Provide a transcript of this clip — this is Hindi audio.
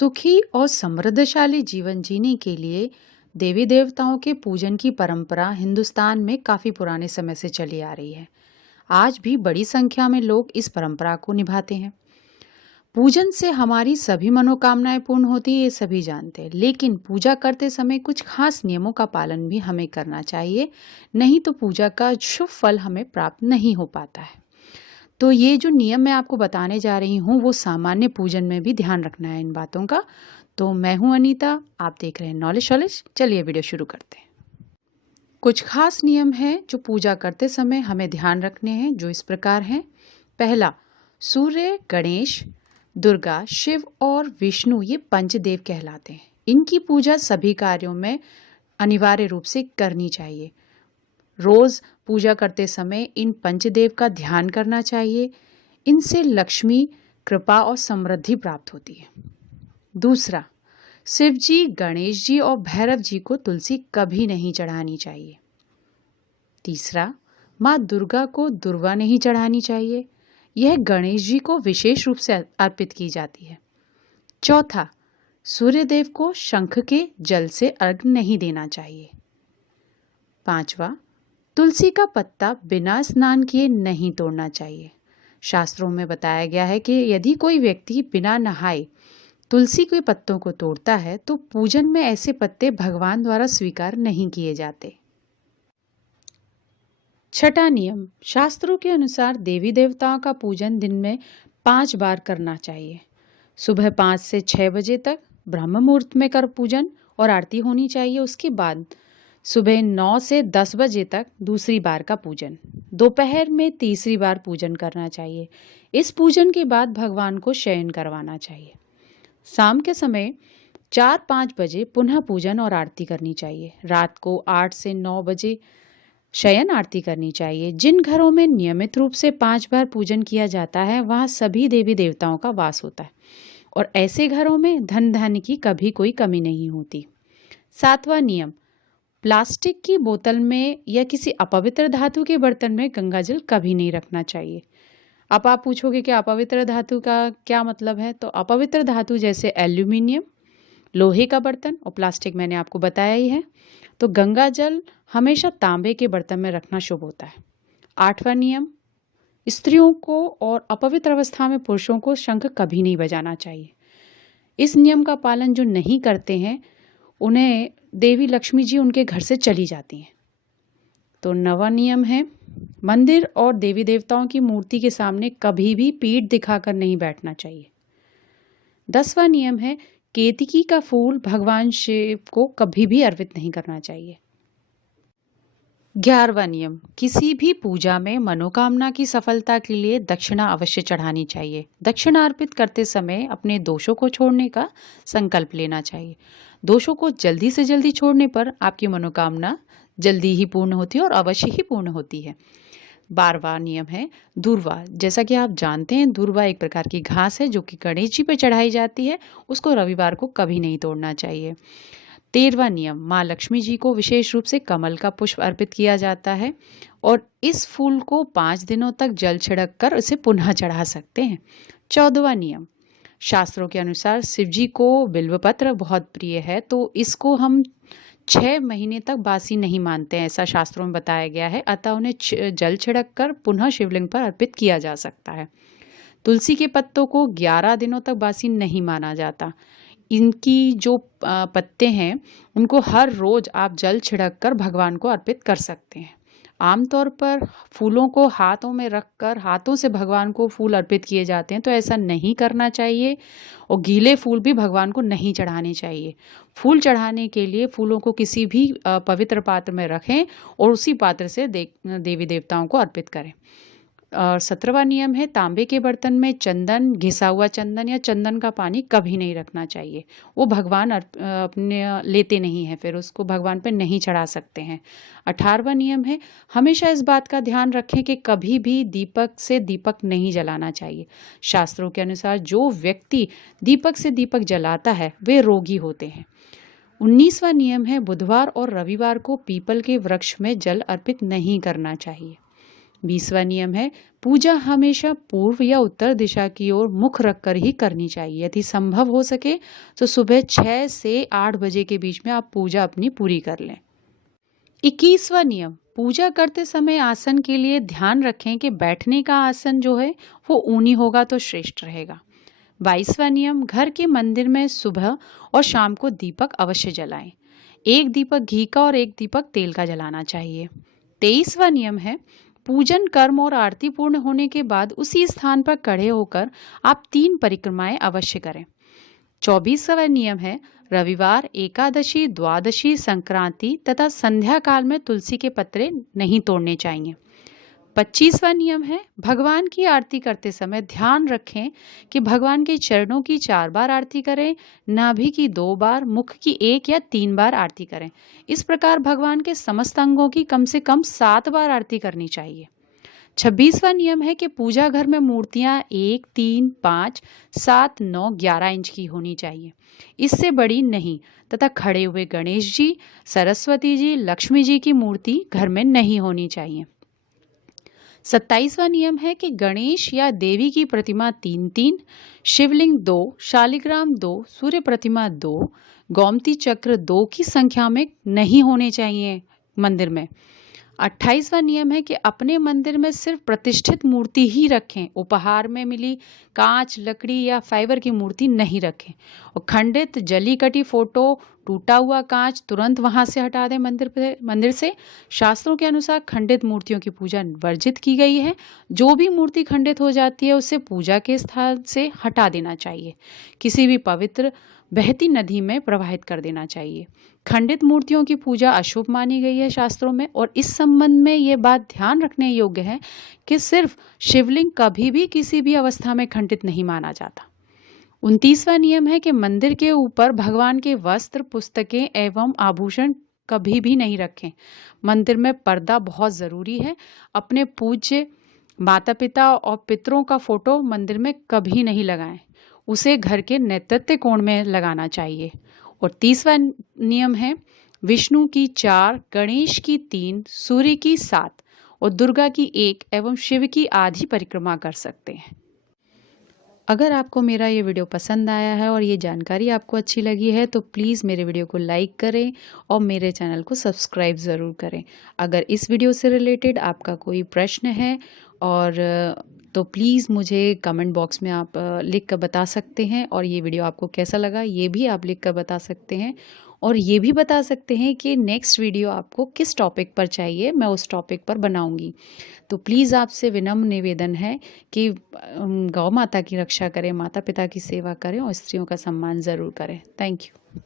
सुखी और समृद्धशाली जीवन जीने के लिए देवी देवताओं के पूजन की परंपरा हिंदुस्तान में काफी पुराने समय से चली आ रही है। आज भी बड़ी संख्या में लोग इस परंपरा को निभाते हैं। पूजन से हमारी सभी मनोकामनाएं पूर्ण होती है, ये सभी जानते हैं, लेकिन पूजा करते समय कुछ खास नियमों का पालन भी हमें करना चाहिए, नहीं तो पूजा का शुभ फल हमें प्राप्त नहीं हो पाता है। तो ये जो नियम मैं आपको बताने जा रही हूँ वो सामान्य पूजन में भी ध्यान रखना है इन बातों का। तो मैं हूँ अनीता, आप देख रहे हैं नॉलेज। चलिए वीडियो शुरू करते हैं। कुछ खास नियम हैं जो पूजा करते समय हमें ध्यान रखने हैं, जो इस प्रकार हैं। पहला, सूर्य, गणेश, दुर्गा, शिव और विष्णु ये पंचदेव कहलाते हैं। इनकी पूजा सभी कार्यों में अनिवार्य रूप से करनी चाहिए। रोज पूजा करते समय इन पंचदेव का ध्यान करना चाहिए। इनसे लक्ष्मी, कृपा और समृद्धि प्राप्त होती है। दूसरा, शिव जी, गणेश जी और भैरव जी को तुलसी कभी नहीं चढ़ानी चाहिए। तीसरा, माँ दुर्गा को दुर्वा नहीं चढ़ानी चाहिए, यह गणेश जी को विशेष रूप से अर्पित की जाती है। चौथा, सूर्यदेव को शंख के जल से अर्घ्य नहीं देना चाहिए। पांचवा, तुलसी का पत्ता बिना स्नान किए नहीं तोड़ना चाहिए। शास्त्रों में बताया गया है कि यदि कोई व्यक्ति बिना नहाए तुलसी के पत्तों को तोड़ता है तो पूजन में ऐसे पत्ते भगवान द्वारा स्वीकार नहीं किए जाते। छठा नियम, शास्त्रों के अनुसार देवी देवताओं का पूजन दिन में 5 बार करना चाहिए। सुबह 5 से 6 बजे तक ब्रह्म मुहूर्त में कर पूजन और आरती होनी चाहिए। उसके बाद सुबह 9 से 10 बजे तक दूसरी बार का पूजन, दोपहर में तीसरी बार पूजन करना चाहिए। इस पूजन के बाद भगवान को शयन करवाना चाहिए। शाम के समय 4-5 बजे पुनः पूजन और आरती करनी चाहिए। रात को 8 से 9 बजे शयन आरती करनी चाहिए। जिन घरों में नियमित रूप से 5 बार पूजन किया जाता है वहाँ सभी देवी देवताओं का वास होता है और ऐसे घरों में धन धान्य की कभी कोई कमी नहीं होती। 7वां नियम, प्लास्टिक की बोतल में या किसी अपवित्र धातु के बर्तन में गंगाजल कभी नहीं रखना चाहिए। अब आप पूछोगे कि अपवित्र धातु का क्या मतलब है? तो अपवित्र धातु जैसे एल्यूमिनियम, लोहे का बर्तन और प्लास्टिक मैंने आपको बताया ही है। तो गंगाजल हमेशा तांबे के बर्तन में रखना शुभ होता है। 8वां नियम, स्त्रियों को और अपवित्र अवस्था में पुरुषों को शंख कभी नहीं बजाना चाहिए। इस नियम का पालन जो नहीं करते हैं उन्हें देवी लक्ष्मी जी उनके घर से चली जाती हैं। तो 9वां नियम है, मंदिर और देवी देवताओं की मूर्ति के सामने कभी भी पीठ दिखाकर नहीं बैठना चाहिए। 10वां नियम है, केतकी का फूल भगवान शिव को कभी भी अर्पित नहीं करना चाहिए। 11वां नियम, किसी भी पूजा में मनोकामना की सफलता के लिए दक्षिणा अवश्य चढ़ानी चाहिए। दक्षिणा अर्पित करते समय अपने दोषों को छोड़ने का संकल्प लेना चाहिए। दोषों को जल्दी से जल्दी छोड़ने पर आपकी मनोकामना जल्दी ही पूर्ण होती है और अवश्य ही पूर्ण होती है। 12वां नियम है दूर्वा। जैसा कि आप जानते हैं दूर्वा एक प्रकार की घास है जो कि गणेश जी पर चढ़ाई जाती है। उसको रविवार को कभी नहीं तोड़ना चाहिए। 13वां नियम, माँ लक्ष्मी जी को विशेष रूप से कमल का पुष्प अर्पित किया जाता है और इस फूल को 5 दिनों तक जल छिड़क कर उसे पुनः चढ़ा सकते हैं। 14वां नियम, शास्त्रों के अनुसार शिव जी को बिल्वपत्र बहुत प्रिय है, तो इसको हम 6 महीने तक बासी नहीं मानते हैं, ऐसा शास्त्रों में बताया गया है। अतः उन्हें जल छिड़क कर पुनः शिवलिंग पर अर्पित किया जा सकता है। तुलसी के पत्तों को 11 दिनों तक बासी नहीं माना जाता। इनकी जो पत्ते हैं उनको हर रोज आप जल छिड़क कर भगवान को अर्पित कर सकते हैं। आमतौर पर फूलों को हाथों में रखकर हाथों से भगवान को फूल अर्पित किए जाते हैं, तो ऐसा नहीं करना चाहिए और गीले फूल भी भगवान को नहीं चढ़ाने चाहिए। फूल चढ़ाने के लिए फूलों को किसी भी पवित्र पात्र में रखें और उसी पात्र से देवी देवताओं को अर्पित करें। और 17वां नियम है, तांबे के बर्तन में चंदन, घिसा हुआ चंदन या चंदन का पानी कभी नहीं रखना चाहिए। वो भगवान अपने लेते नहीं हैं, फिर उसको भगवान पे नहीं चढ़ा सकते हैं। 18वां नियम है, हमेशा इस बात का ध्यान रखें कि कभी भी दीपक से दीपक नहीं जलाना चाहिए। शास्त्रों के अनुसार जो व्यक्ति दीपक से दीपक जलाता है वे रोगी होते हैं। 19वां नियम है, बुधवार और रविवार को पीपल के वृक्ष में जल अर्पित नहीं करना चाहिए। 20वां नियम है पूजा हमेशा पूर्व या उत्तर दिशा की ओर मुख रखकर ही करनी चाहिए। यदि संभव हो सके तो सुबह 6 से 8 बजे के बीच में आप पूजा अपनी पूरी कर लें। 21वां नियम पूजा करते समय आसन के लिए ध्यान रखें कि बैठने का आसन जो है वो ऊनी होगा तो श्रेष्ठ रहेगा। 22वां नियम घर के मंदिर में सुबह और शाम को दीपक अवश्य जलाएं। एक दीपक घी का और एक दीपक तेल का जलाना चाहिए। 23वां नियम है पूजन कर्म और आरती पूर्ण होने के बाद उसी स्थान पर खड़े होकर आप 3 परिक्रमाएं अवश्य करें। 24वां नियम है रविवार, एकादशी, द्वादशी, संक्रांति तथा संध्या काल में तुलसी के पत्ते नहीं तोड़ने चाहिए। 25वां नियम है भगवान की आरती करते समय ध्यान रखें कि भगवान के चरणों की 4 बार आरती करें, नाभि की 2 बार, मुख की 1 या 3 बार आरती करें। इस प्रकार भगवान के समस्त अंगों की कम से कम 7 बार आरती करनी चाहिए। 26वां नियम है कि पूजा घर में मूर्तियां 1, 3, 5, 7, 9, 11 इंच की होनी चाहिए, इससे बड़ी नहीं, तथा खड़े हुए गणेश जी, सरस्वती जी, लक्ष्मी जी की मूर्ति घर में नहीं होनी चाहिए। 27वां नियम है कि गणेश या देवी की प्रतिमा 3-3, शिवलिंग 2, शालिग्राम 2, सूर्य प्रतिमा 2, गोमती चक्र 2 की संख्या में नहीं होने चाहिए मंदिर में। 28वां नियम है कि अपने मंदिर में सिर्फ प्रतिष्ठित मूर्ति ही रखें। उपहार में मिली कांच, लकड़ी या फाइबर की मूर्ति नहीं रखें। और खंडित, जली कटी फोटो, टूटा हुआ कांच तुरंत वहां से हटा दें मंदिर से। शास्त्रों के अनुसार खंडित मूर्तियों की पूजा वर्जित की गई है। जो भी मूर्ति खंडित हो जाती है उसे पूजा के स्थान से हटा देना चाहिए। किसी भी पवित्र बहती नदी में प्रवाहित कर देना चाहिए। खंडित मूर्तियों की पूजा अशुभ मानी गई है शास्त्रों में, और इस संबंध में ये बात ध्यान रखने योग्य है कि सिर्फ शिवलिंग कभी भी किसी भी अवस्था में खंडित नहीं माना जाता। 29वां नियम है कि मंदिर के ऊपर भगवान के वस्त्र, पुस्तकें एवं आभूषण कभी भी नहीं रखें। मंदिर में पर्दा बहुत ज़रूरी है। अपने पूज्य माता पिता और पितरों का फोटो मंदिर में कभी नहीं लगाएं। उसे घर के नैऋत्य कोण में लगाना चाहिए। और 30वां नियम है विष्णु की 4, गणेश की 3, सूर्य की 7 और दुर्गा की 1 एवं शिव की आधी परिक्रमा कर सकते हैं। अगर आपको मेरा ये वीडियो पसंद आया है और ये जानकारी आपको अच्छी लगी है तो प्लीज़ मेरे वीडियो को लाइक करें और मेरे चैनल को सब्सक्राइब ज़रूर करें। अगर इस वीडियो से रिलेटेड आपका कोई प्रश्न है और तो प्लीज़ मुझे कमेंट बॉक्स में आप लिख कर बता सकते हैं, और ये वीडियो आपको कैसा लगा ये भी आप लिख कर बता सकते हैं, और ये भी बता सकते हैं कि नेक्स्ट वीडियो आपको किस टॉपिक पर चाहिए, मैं उस टॉपिक पर बनाऊंगी। तो प्लीज़ आपसे विनम्र निवेदन है कि गौ माता की रक्षा करें, माता पिता की सेवा करें और स्त्रियों का सम्मान ज़रूर करें। Thank you.